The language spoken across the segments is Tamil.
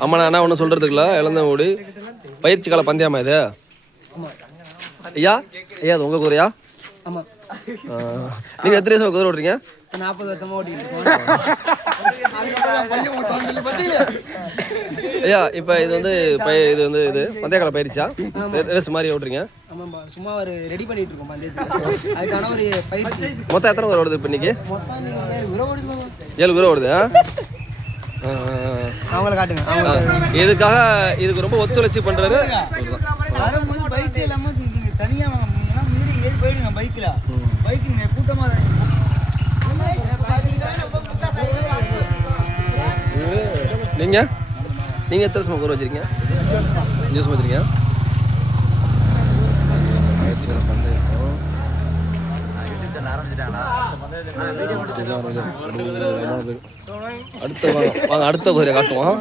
ஆமா நான் என்ன ஒன்றும் சொல்றதுக்குல இழந்த ஓடி பயிற்சி கால பந்தயமா இது ஐயா ஐயா அது உங்க குதிரையா? ஆமாம். நீங்கள் எத்தனை வருஷம் குதிரை ஓட்டுறீங்க? 40 வருஷமா ஓட்டிட்டு ஐயா இப்போ இது வந்து இது பந்தயக்கால பயிற்சியா ரேஸ் மாதிரி ஓட்டுறீங்க? ஆமாம்பா சும்மா ஒரு ரெடி பண்ணிட்டு இருக்கோம் பந்தயத்துக்கு அதுக்கான ஒரு பயிற்சி. மொத்தம் எத்தனை குதிரை ஓடுது இப்போ இன்னைக்கு? 7 குதிரை ஓடுது. அவங்கள காட்டுங்க. இதுக்கு ரொம்ப ஒத்துழைச்சி பண்றாரு. பைக் இல்லாம தனியா முன்னாடி ஏறி போயிடுங்க பைக்ல பைக் கூட்டமா நீங்க எத்தனை வருஷமா குதிரை வச்சிருக்கீங்க? 5 வருஷம் வச்சிருக்கீங்க. அடுத்த குதிரை காட்டுவோம்.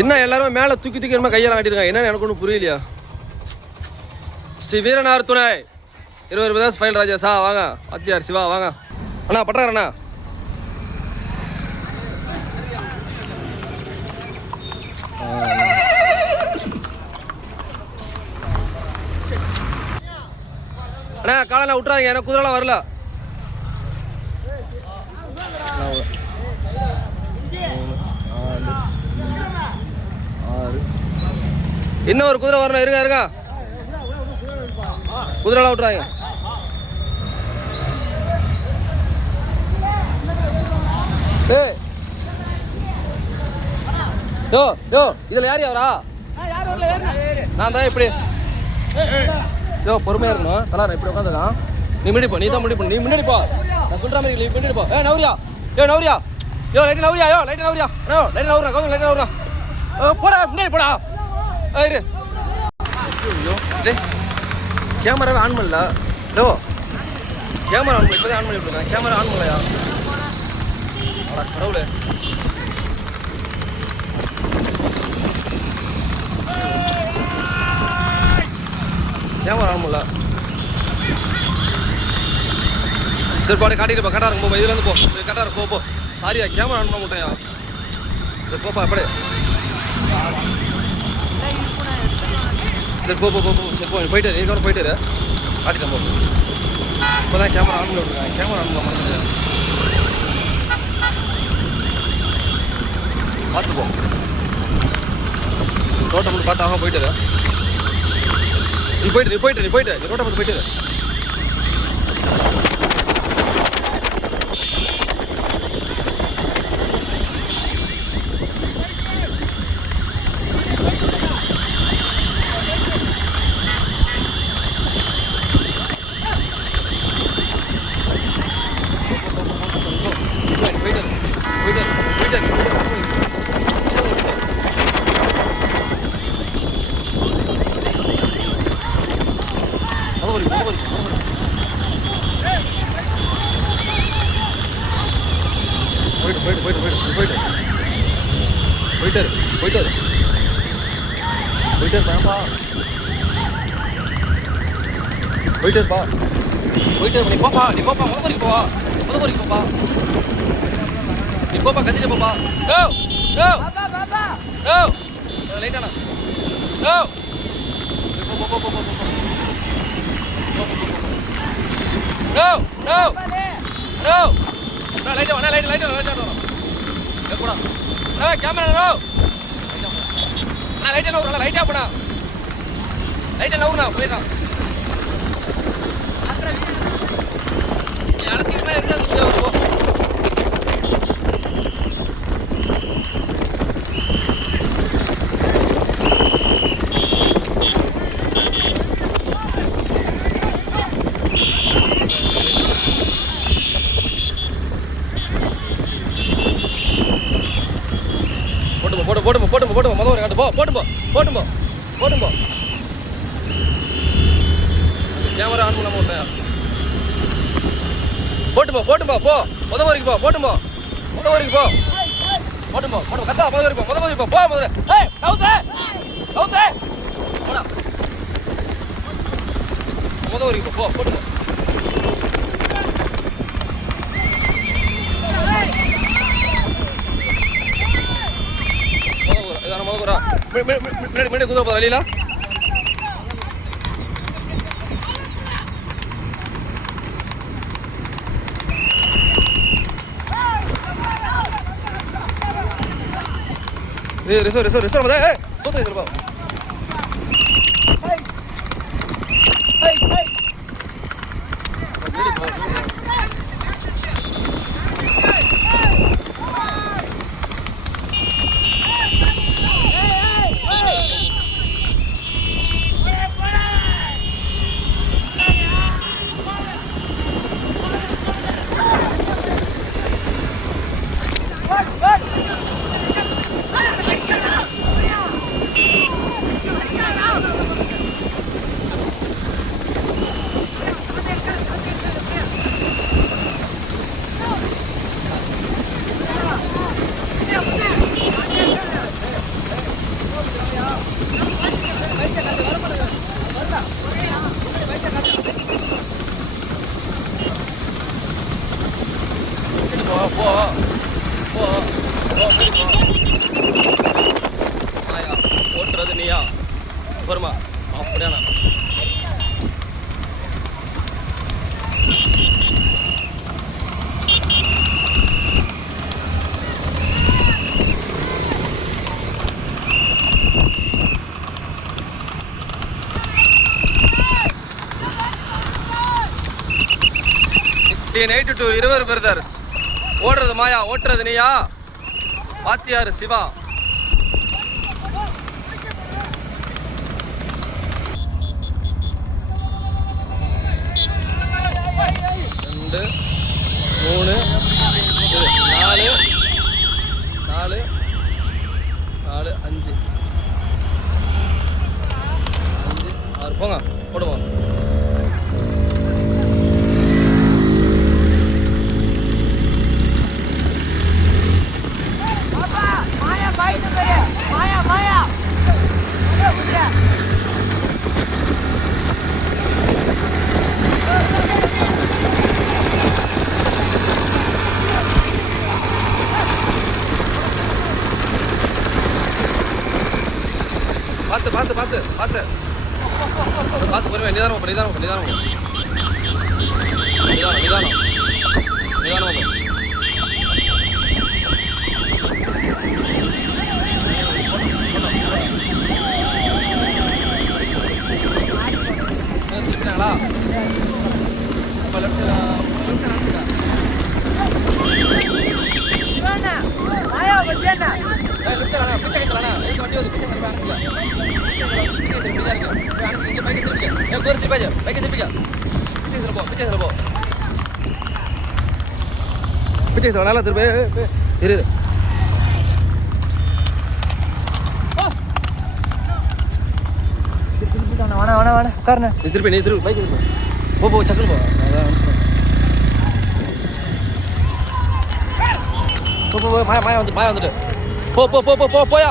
என்ன எல்லாரும் மேல தூக்கி என்ன கையெல்லாம் காட்டிருக்காங்க? என்ன எனக்கு ஒன்றும் புரியலையா? ஸ்ரீ வீரனார் துணை 20 ஃபைல் ராஜேஷா வாங்க. வாத்தியார் சிவா வாங்க. அண்ணா பட்டாரண்ணா அண்ணா காலையில் விட்டுறாங்க எனக்கு குதிரைலாம் வரல. இன்னும் ஒரு குதிரை வரணும். இருங்க குதிரைலாம் விட்டுறாங்க. யோ இதுல யார் யாரா? நான் தான் இப்படி பொறுமையா இருக்கணும். தலா நான் இப்படி உட்காந்துருக்கான். நீ முன்னாடி நீ தான் முன்னாடி நீ முன்னாடி போ. நான் சொல்ற மாதிரி நீ முன்னாடி போ. நவரியா லைட் நவரியா லைட் நவரா கௌதம் லைட் நவரா போடா முன்னாடி போடா. இரு கேமராவே ஆன் பண்ணல. கேமரா ஆன் பண்ணி இப்போதான் ஆன் பண்ணி விட்டுருக்கேன். கேமரா ஆன் பண்ணலையா? கடவுளே கேமரா ஆன் பண்ணல. சரி பாடி காட்டிட்டு போ. கரெக்டாக இருக்கும். இதுலேருந்து போ. கரெக்டாக இருக்கும். போ சாரியா கேமரா ஆன் பண்ண மாட்டேயா? சரி போப்பா எப்படி? சரி போ சரி போ போயிட்டு நீ கூட போயிட்டு காட்டிட்டேன். போ இப்போ தான் கேமரா ஆன் பண்ணி விட்ருக்கேன். கேமரா ஆன் பண்ண மாட்டேன். பார்த்து போ. ரோட்டை மட்டும் பார்த்தாக போயிட்டு நீ போயிட்டு நீ ரோட்டை பார்த்து போயிட்டு போயிட்டு நீ போப்பா முதல் போவா நீ போப்பா கத்திட்டு போப்பா. லைட்டானா கேமரா லைட்டா போடா. லைட்டா நவுறா போயிடா. அடத்திட்டு இருக்காது. போட்டும்போ மொதல் ஒரு காட்டு போ. போட்டும்போ கேமரா ஆன் பண்ண மாட்டேன். போட்டும்போ போ முத வரைக்கும் போ. போட்டும்போ கத்தா முத வரைக்கும் போ. போடா முத வரைக்கும் போ. போட்டும்போ முன்னாடி குதிரை போகிற வழியில ரிசர்வ் சொத்து இருப்பா மாயா ஓட்டுறது நீயா பொறுமா அப்படியாண்ணா நைட்டு டு 20 பிரதர்ஸ் ஓடுறது மாயா ஓட்டுறது நீயா வாத்தியாரு சிவா ரெண்டு மூணு நாலு நாலு நாலு அஞ்சு அஞ்சு ஆறு போங்க போடுவோம் பார்த்து பொறுமையா நிதானம் நிதானம் திருப்பினாங்களா நல்லா திரும்ப இரு உட்காருண்ணே திருப்பி நீ திருப்பி பைக் திருப்பி போ சக்கர போ மாயா வந்துட்டு போயா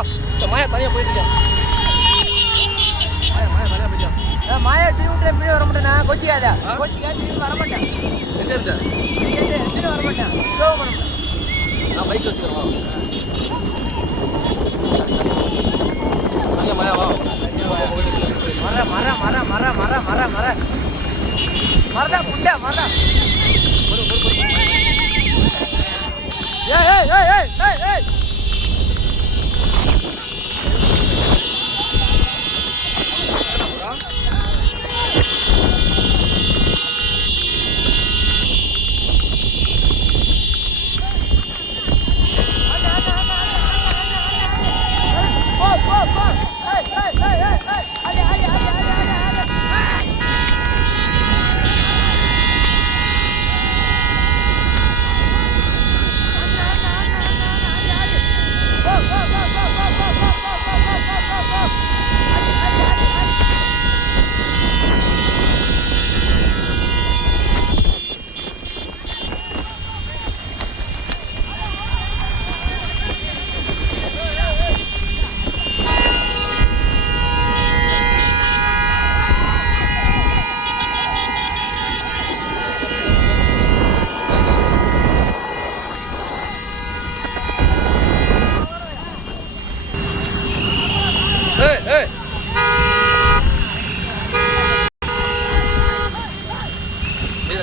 மாயா தனியாக போயிட்டு மாயா திருவிட்டு எப்படி வர மாட்டேண்ணா கோச்சிக்காத திரும்பி வர மாட்டேன் எங்கே இருக்கேன் வர மாட்டேன் நான் பைக் வச்சுக்கிறேன் மாயா வா மரடா புண்டா மரடா ஏய்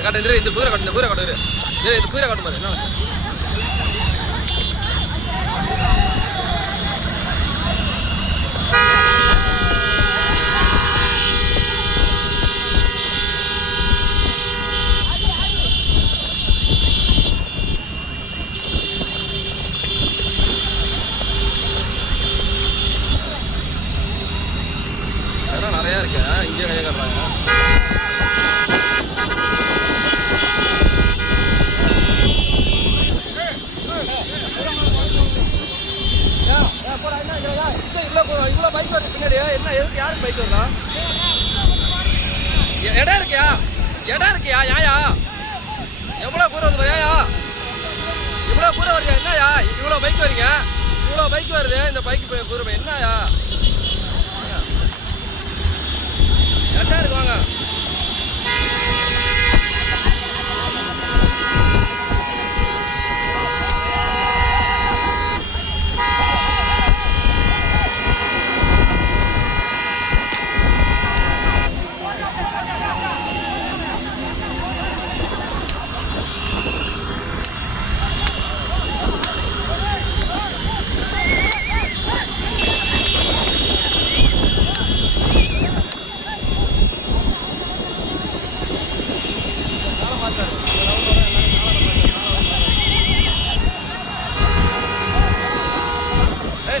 காட்டு இந்த குதிரை காட்டு இந்த குதிரை காட்டு மாதிரி என்ன நிறையா இருக்கு இங்கே கையை காட்டுறாங்க இவ்வளோ பைக் வருது பின்னாடி என்ன எதுக்கு யாருக்கு பைக் வருதா இடம் இருக்கியா யாயா எவ்வளோ கூரை வருது ஏயா இவ்வளோ கூரை வருது என்னயா இவ்வளோ பைக் வரீங்க இவ்வளோ பைக் வருது இந்த பைக்கு கூரை என்னயா கரெக்டாக இருக்கு வாங்க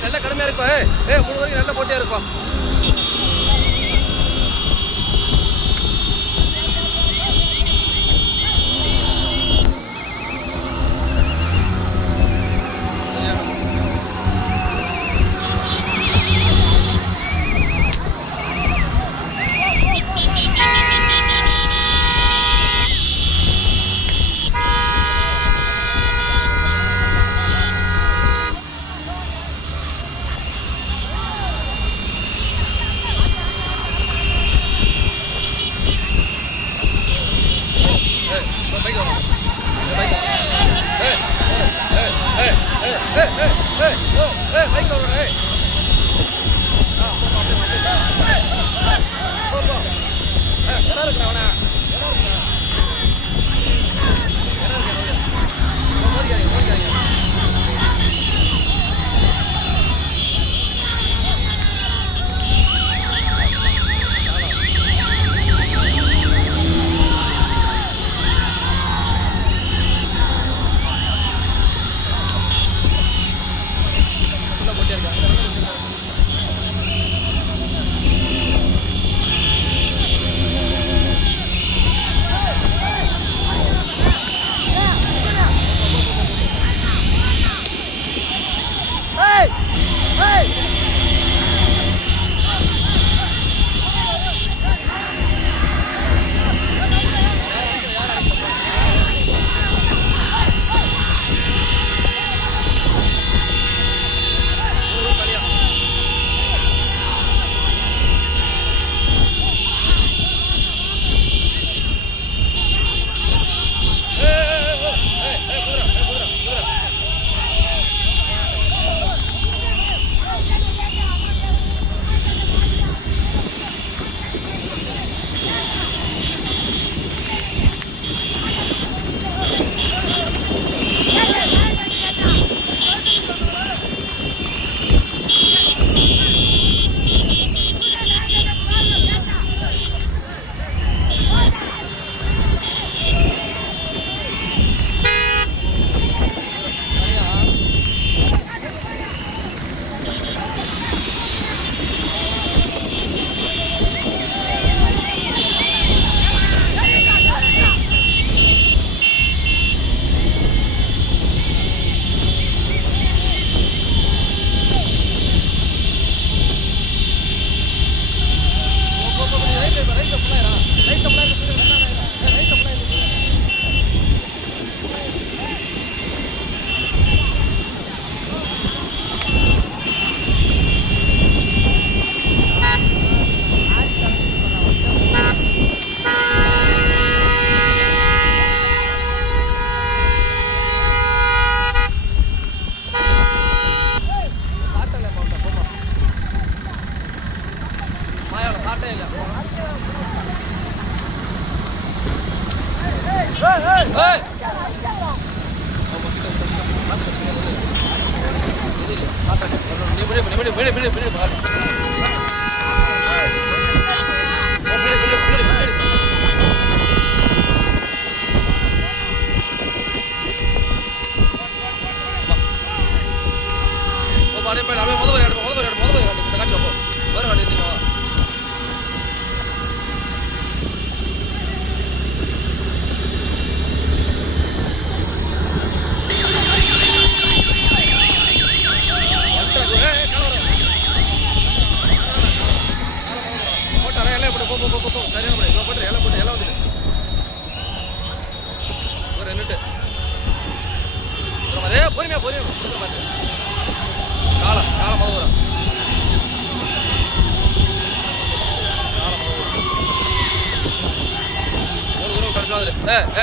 நல்ல கடுமையாக இருப்பா 3 வரைக்கும் நல்ல போட்டியாக இருப்பா பைக் வருறேன் இடம் இருக்குண்ணா அவனா ஏய் பொறுமையா காலம் காலம் போதும்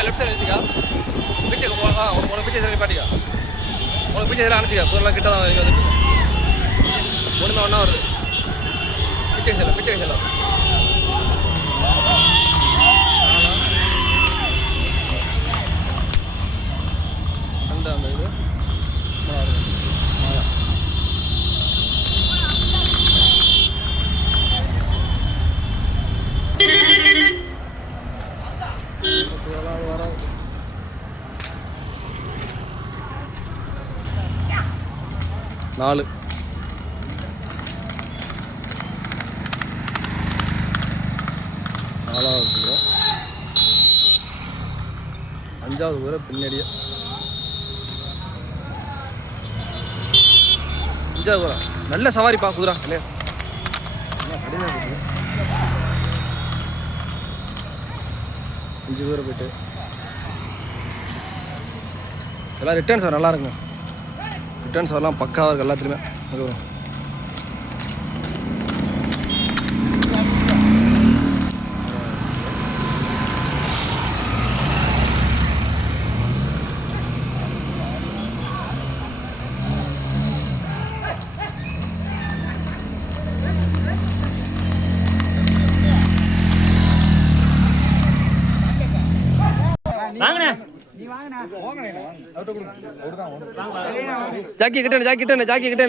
லெஃப்ட் சைடு எடுத்துக்கா பிச்சைக்கு போகலாம் உனக்கு பிச்சை சைடு பாட்டிக்கா உனக்கு பிச்சை சைடில் அனுப்பிச்சிக்கா பொருளாக கிட்ட தான் வந்துட்டு ஒன்றுமே ஒன்றா வருது பிச்சை சைடில் அந்த இது நாலு நாலாவது தூரம் அஞ்சாவது தூரம் பின்னாடியே அஞ்சாவது தூரம் நல்ல சவாரிப்பா குதிரா இல்லையா கடுமையாக இருக்குது 5 பேர் போயிட்டு எல்லாம் ரிட்டர்ன்ஸ் வர நல்லா இருக்குங்க ரிட்டர்ன்ஸ் வரலாம் பக்காவாக இருக்குது எல்லாத்துலேயுமே அதுக்கப்புறம் ஜாக்கி கிட்டே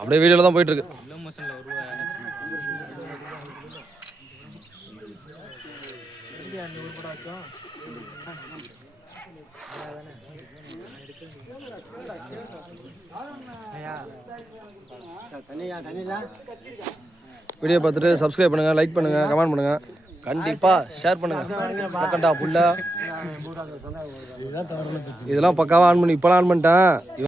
அப்படியே வீடியோல தான் போயிட்டு இருக்கு வீடியோ பார்த்துட்டு சப்ஸ்கிரைப் பண்ணுங்கள், லைக் பண்ணுங்கள், கமெண்ட் பண்ணுங்கள், கண்டிப்பாக ஷேர் பண்ணுங்கள். ஃபுல்லாக இதெல்லாம் பக்காவாக ஆன் பண்ணி இப்போலாம் ஆன் பண்ணிட்டேன்.